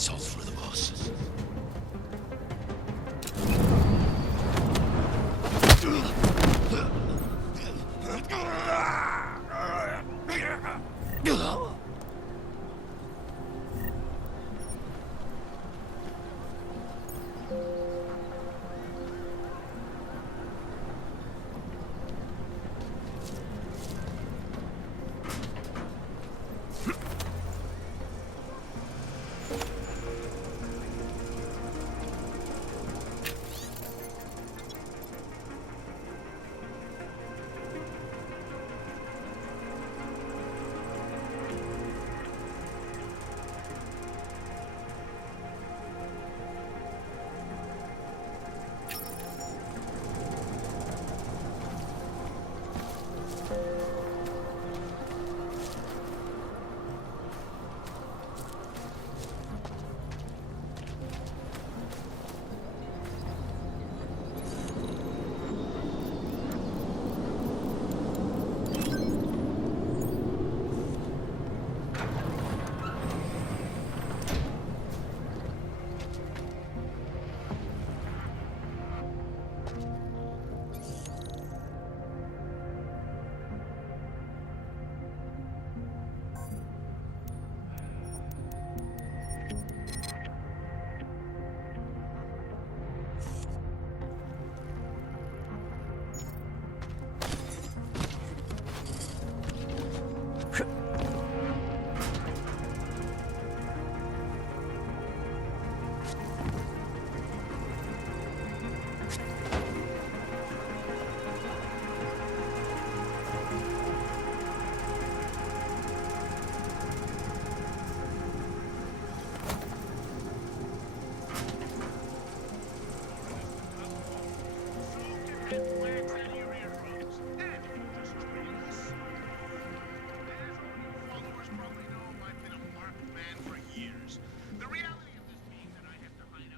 It's all for the boss.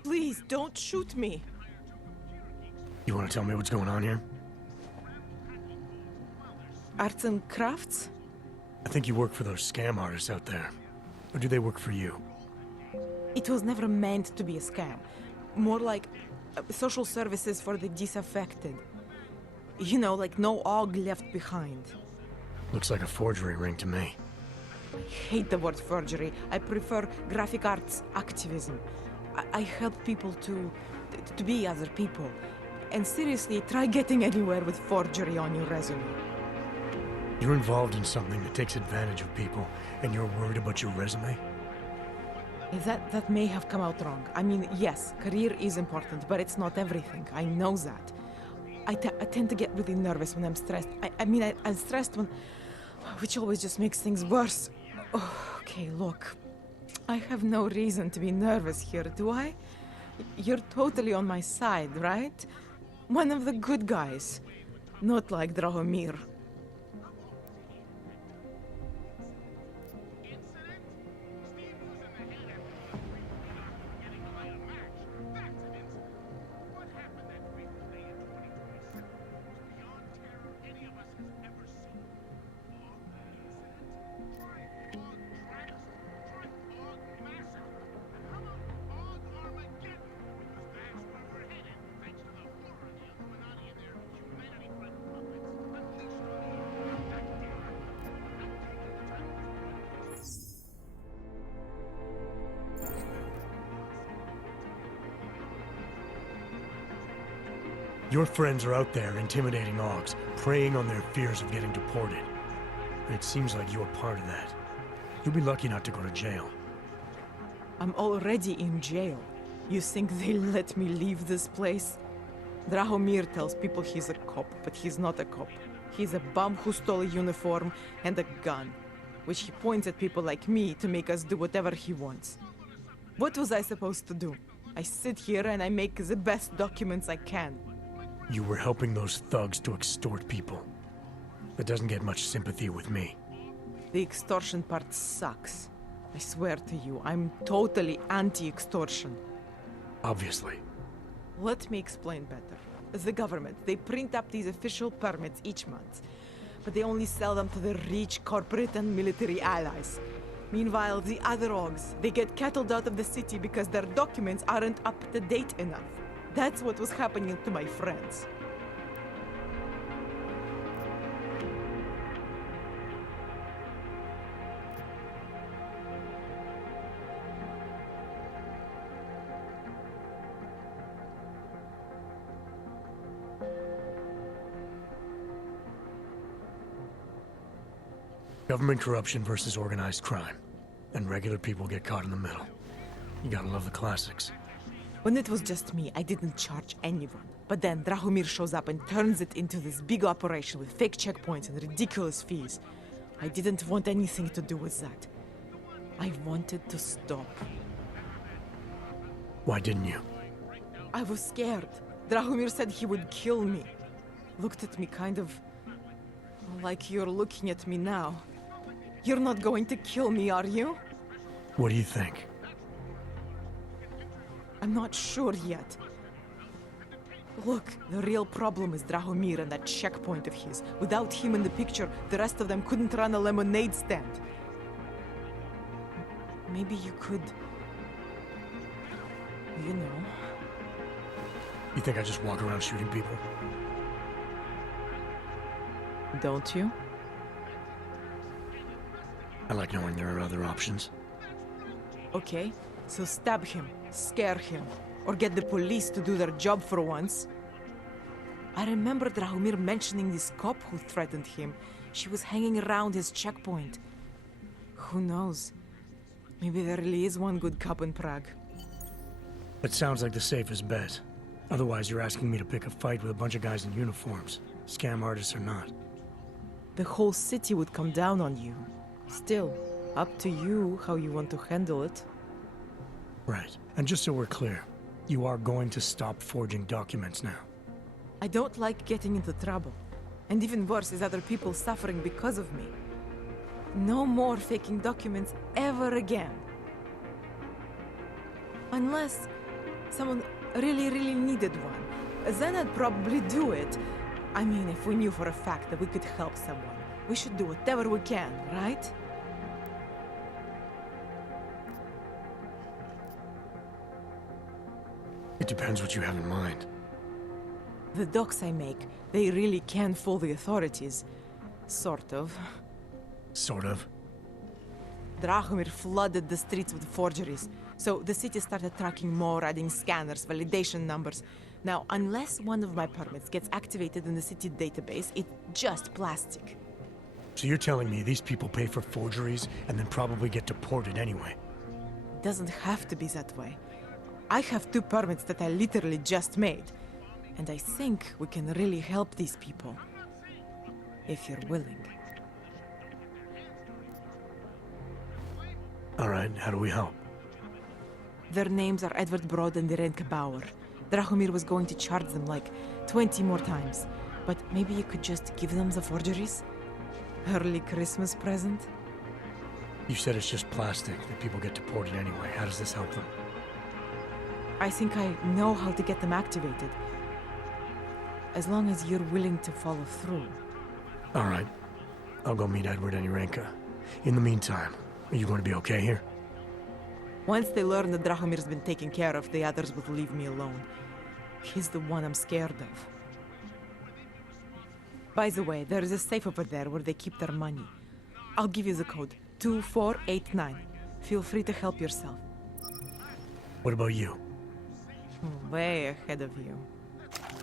Please, don't shoot me. You want to tell me what's going on here? Arts and crafts? I think you work for those scam artists out there. Or do they work for you? It was never meant to be a scam. More like social services for the disaffected. You know, like no og left behind. Looks like a forgery ring to me. I hate the word forgery. I prefer graphic arts activism. I help people to be other people. And seriously, try getting anywhere with forgery on your resume. You're involved in something that takes advantage of people, and you're worried about your resume? That may have come out wrong. I mean, yes, career is important, but it's not everything. I know that. I tend to get really nervous when I'm stressed. I'm stressed when... which always just makes things worse. Oh, okay, look. I have no reason to be nervous here, do I? You're totally on my side, right? One of the good guys. Not like Drahomir. Your friends are out there intimidating Augs, preying on their fears of getting deported. And it seems like you're part of that. You'll be lucky not to go to jail. I'm already in jail. You think they'll let me leave this place? Drahomir tells people he's a cop, but he's not a cop. He's a bum who stole a uniform and a gun, which he points at people like me to make us do whatever he wants. What was I supposed to do? I sit here and I make the best documents I can. You were helping those thugs to extort people. That doesn't get much sympathy with me. The extortion part sucks. I swear to you, I'm totally anti-extortion. Obviously. Let me explain better. The government, they print up these official permits each month, but they only sell them to the rich corporate and military allies. Meanwhile, the other Augs, they get cattled out of the city because their documents aren't up to date enough. That's what was happening to my friends. Government corruption versus organized crime. And regular people get caught in the middle. You gotta love the classics. When it was just me, I didn't charge anyone. But then Drahomir shows up and turns it into this big operation with fake checkpoints and ridiculous fees. I didn't want anything to do with that. I wanted to stop. Why didn't you? I was scared. Drahomir said he would kill me. Looked at me kind of like you're looking at me now. You're not going to kill me, are you? What do you think? I'm not sure yet. Look, the real problem is Drahomir and that checkpoint of his. Without him in the picture, the rest of them couldn't run a lemonade stand. Maybe you could... you know... You think I just walk around shooting people? Don't you? I like knowing there are other options. Okay, so stab him, scare him, or get the police to do their job for once. I remember Drahomir mentioning this cop who threatened him. She was hanging around his checkpoint. Who knows? Maybe there really is one good cop in Prague. That sounds like the safest bet. Otherwise, you're asking me to pick a fight with a bunch of guys in uniforms, scam artists or not. The whole city would come down on you. Still, up to you how you want to handle it. Right. And just so we're clear, you are going to stop forging documents now. I don't like getting into trouble. And even worse is other people suffering because of me. No more faking documents ever again. Unless someone really needed one. Then I'd probably do it. I mean, if we knew for a fact that we could help someone, we should do whatever we can, right? It depends what you have in mind. The docs I make, they really can fool the authorities. Sort of. Sort of. Drahomir flooded the streets with forgeries, so the city started tracking more, adding scanners, validation numbers. Now, unless one of my permits gets activated in the city database, it's just plastic. So you're telling me these people pay for forgeries and then probably get deported anyway? It doesn't have to be that way. I have 2 permits that I literally just made. And I think we can really help these people. If you're willing. Alright, how do we help? Their names are Edward Broad and Irenka Bauer. Drahomir was going to charge them like 20 more times. But maybe you could just give them the forgeries? Early Christmas present? You said it's just plastic, that people get deported anyway. How does this help them? I think I know how to get them activated. As long as you're willing to follow through. Alright. I'll go meet Edward and Irenka. In the meantime, are you going to be okay here? Once they learn that Drahomir's been taken care of, the others will leave me alone. He's the one I'm scared of. By the way, there is a safe over there where they keep their money. I'll give you the code. 2489. Feel free to help yourself. What about you? Way ahead of you.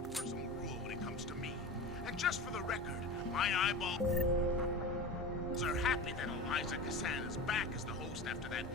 Personal rule when it comes to me. And just for the record, my eyeballs are happy that Eliza Cassan is back as the host after that.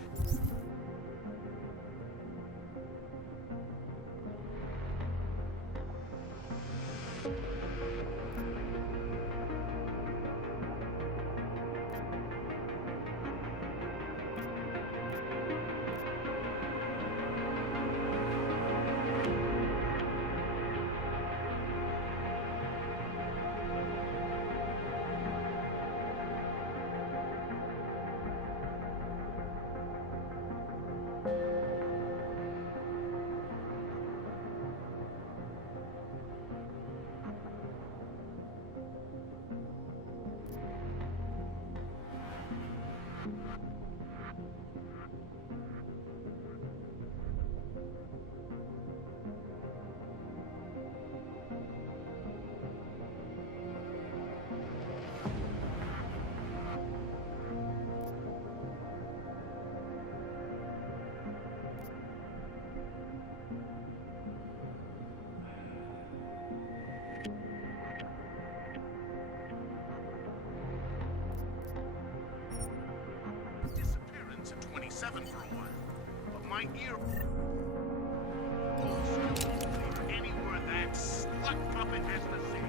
my ear. Any word that slut puppet has to say.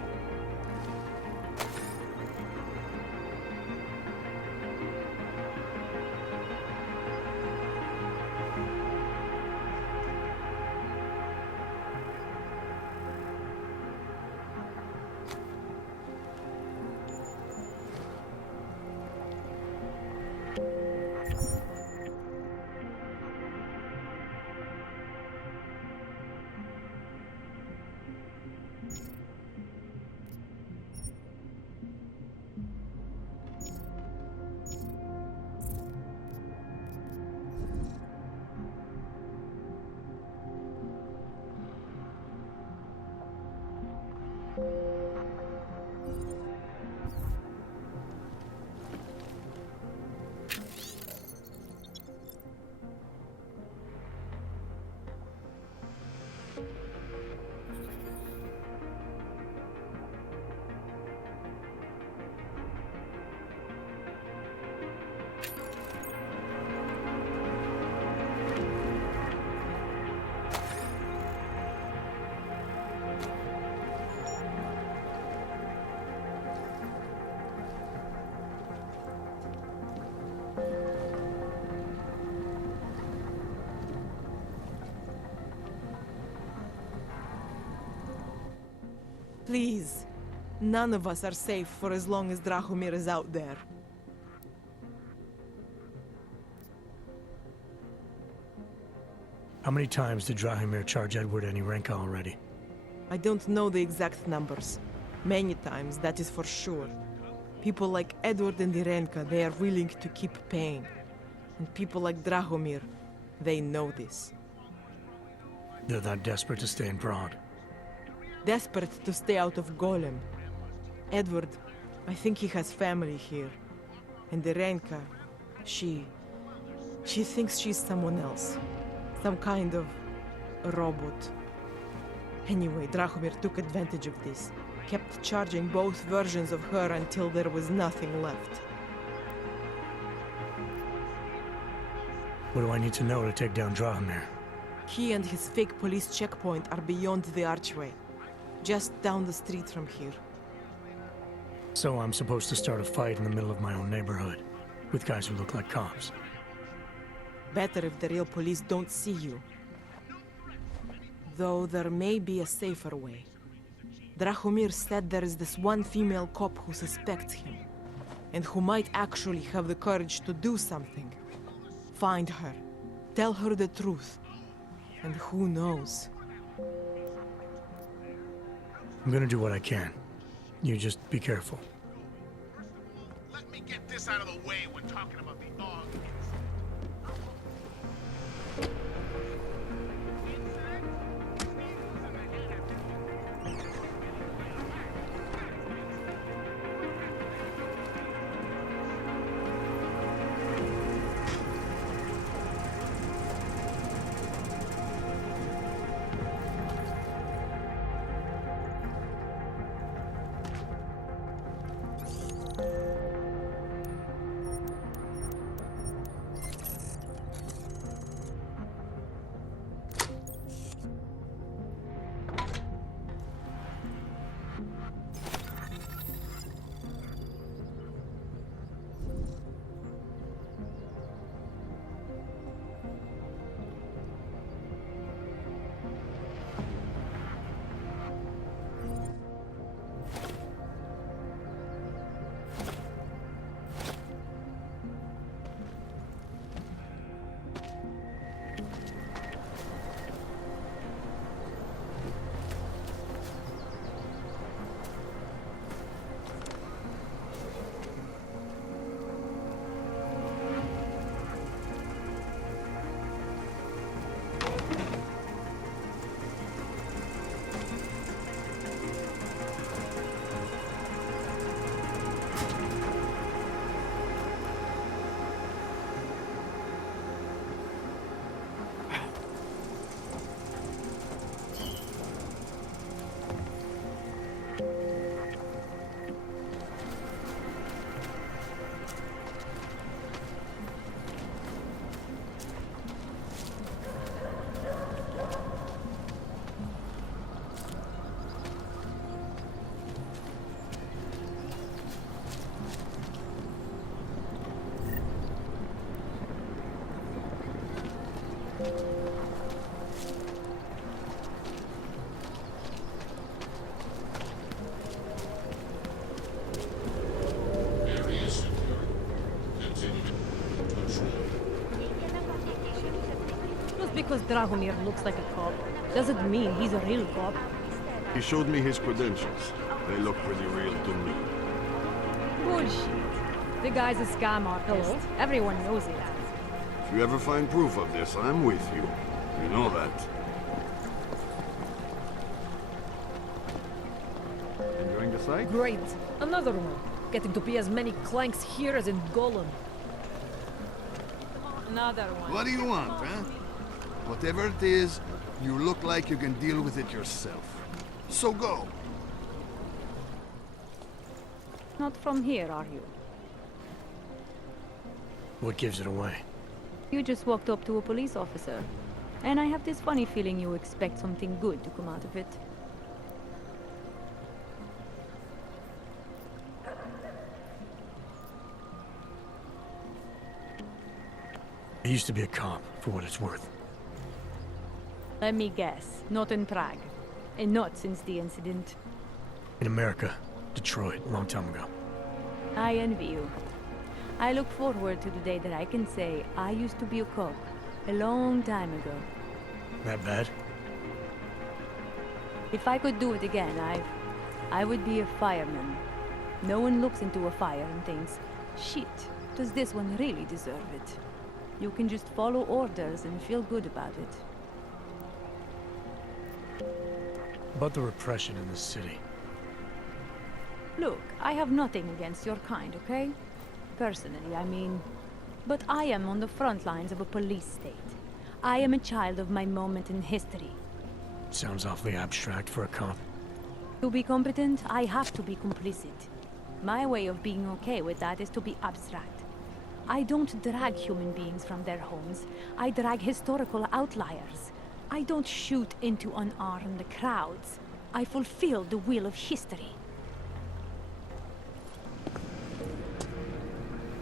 Please. None of us are safe for as long as Drahomir is out there. How many times did Drahomir charge Edward and Irenka already? I don't know the exact numbers. Many times, that is for sure. People like Edward and Irenka, they are willing to keep paying. And people like Drahomir, they know this. They're that desperate to stay in Prague. Desperate to stay out of Golem. Edward, I think he has family here. And Irenka, she thinks she's someone else. Some kind of robot. Anyway, Drahomir took advantage of this. Kept charging both versions of her until there was nothing left. What do I need to know to take down Drahomir? He and his fake police checkpoint are beyond the archway. Just down the street from here. So I'm supposed to start a fight in the middle of my own neighborhood, with guys who look like cops. Better if the real police don't see you. Though there may be a safer way. Drahomir said there is this one female cop who suspects him, and who might actually have the courage to do something. Find her. Tell her the truth. And who knows? I'm gonna do what I can. You just be careful. Let me get this out of the way when talking about the dog incident. because Drahomir looks like a cop doesn't mean he's a real cop. He showed me his credentials. They look pretty real to me. Bullshit. The guy's a scam artist. Hello? Everyone knows it. If you ever find proof of this, I'm with you. You know that. Enjoying the sight? Great. Another one. Getting to be as many clanks here as in Golem. Another one. What do you want, huh? Whatever it is, you look like you can deal with it yourself. So go. Not from here, are you? What gives it away? You just walked up to a police officer. And I have this funny feeling you expect something good to come out of it. I used to be a cop, for what it's worth. Let me guess. Not in Prague. And not since the incident. In America. Detroit, a long time ago. I envy you. I look forward to the day that I can say I used to be a cop. A long time ago. That bad? If I could do it again, I would be a fireman. No one looks into a fire and thinks, shit, does this one really deserve it? You can just follow orders and feel good about it. About the repression in this city. Look, I have nothing against your kind, okay? Personally, I mean. But I am on the front lines of a police state. I am a child of my moment in history. Sounds awfully abstract for a cop. To be competent, I have to be complicit. My way of being okay with that is to be abstract. I don't drag human beings from their homes. I drag historical outliers. I don't shoot into unarmed crowds. I fulfill the will of history.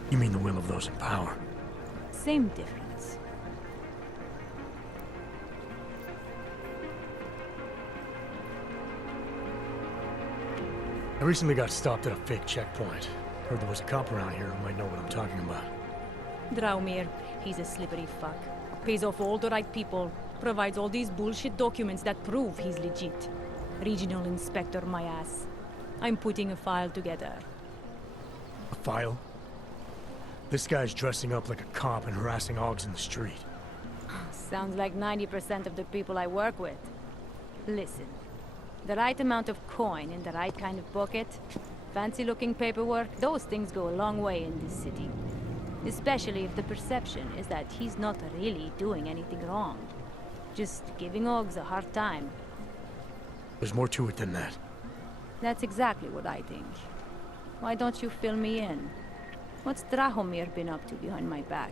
You mean the will of those in power? Same difference. I recently got stopped at a fake checkpoint. Heard there was a cop around here who might know what I'm talking about. Drahomir, he's a slippery fuck. Pays off all the right people. Provides all these bullshit documents that prove he's legit. Regional inspector, my ass. I'm putting a file together. A file? This guy's dressing up like a cop and harassing hogs in the street. Sounds like 90% of the people I work with. Listen, the right amount of coin in the right kind of pocket, fancy-looking paperwork, those things go a long way in this city. Especially if the perception is that he's not really doing anything wrong. Just giving hogs a hard time. There's more to it than that. That's exactly what I think. Why don't you fill me in? What's Drahomir been up to behind my back?